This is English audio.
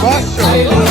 Baixo.